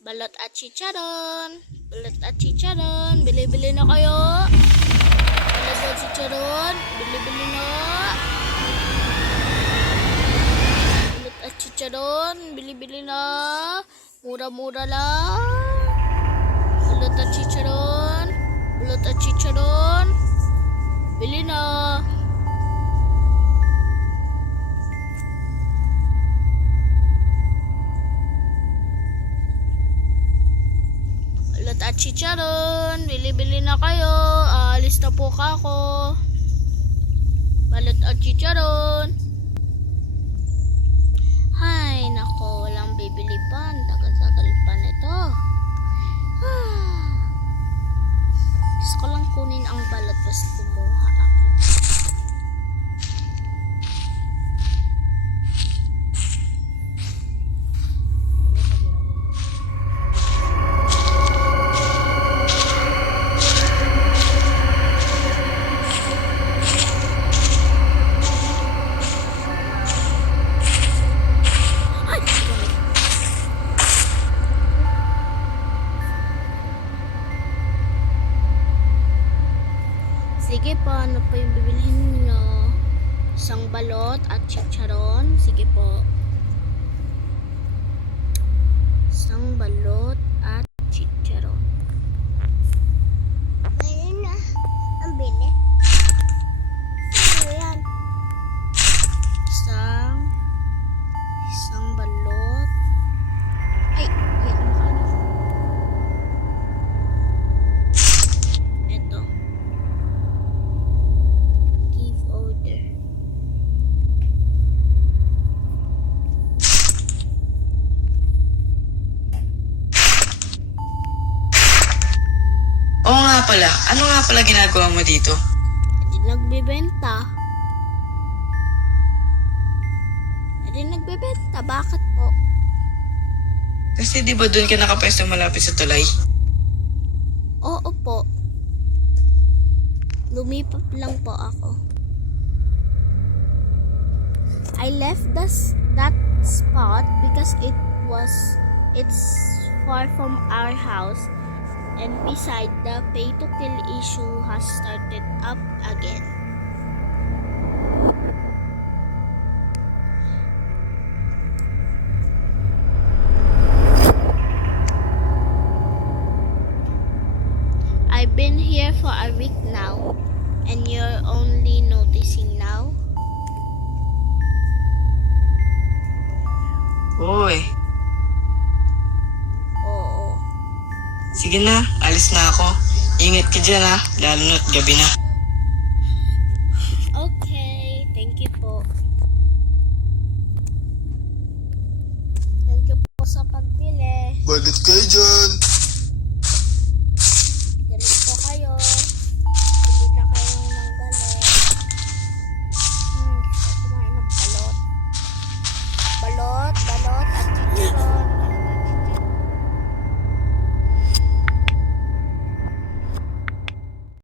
Balot at chicharon. Balot at chicharon. Bili-bili na kayo. Balot at chicharon. Bili-bili na. Balot at chicharon. Bili-bili na. Mura-mura lang. Balot at chicharon. Balot at chicharon. Bili na. Balot at chicharon. Bili-bili na kayo. Aalis na po ako. Balot at chicharon. Hay, nako. Walang bibili pa. Tagal-tagal pa nito. Gusto ko lang kunin ang balot basta kumuha ako. Sige po, ano po yung bibilhin nyo? Isang balot at chicharon. Sige po. Isang balot at chicharon. Ayun na. Ang bili. Ano yan? Isang balot. Ay, yan ang ano. Ito. Give order. Oo nga pala. Ano nga pala ginagawa mo dito? Hindi nagbebenta. Hindi nagbebenta. Bakit po? Kasi di ba doon ka nakapwesto malapit sa tulay? Oo po. Lumipat lang po ako. I left that spot because it's far from our house, and beside, the pay to kill issue has started up again. I've been here for a week now, and you're only noticing now? Oo eh. Oo. Sige na, alis na ako. Ingat ka dyan ha, lalo na't gabi na. Okay, thank you po. Thank you po sa pagbili. Balit kayo dyan.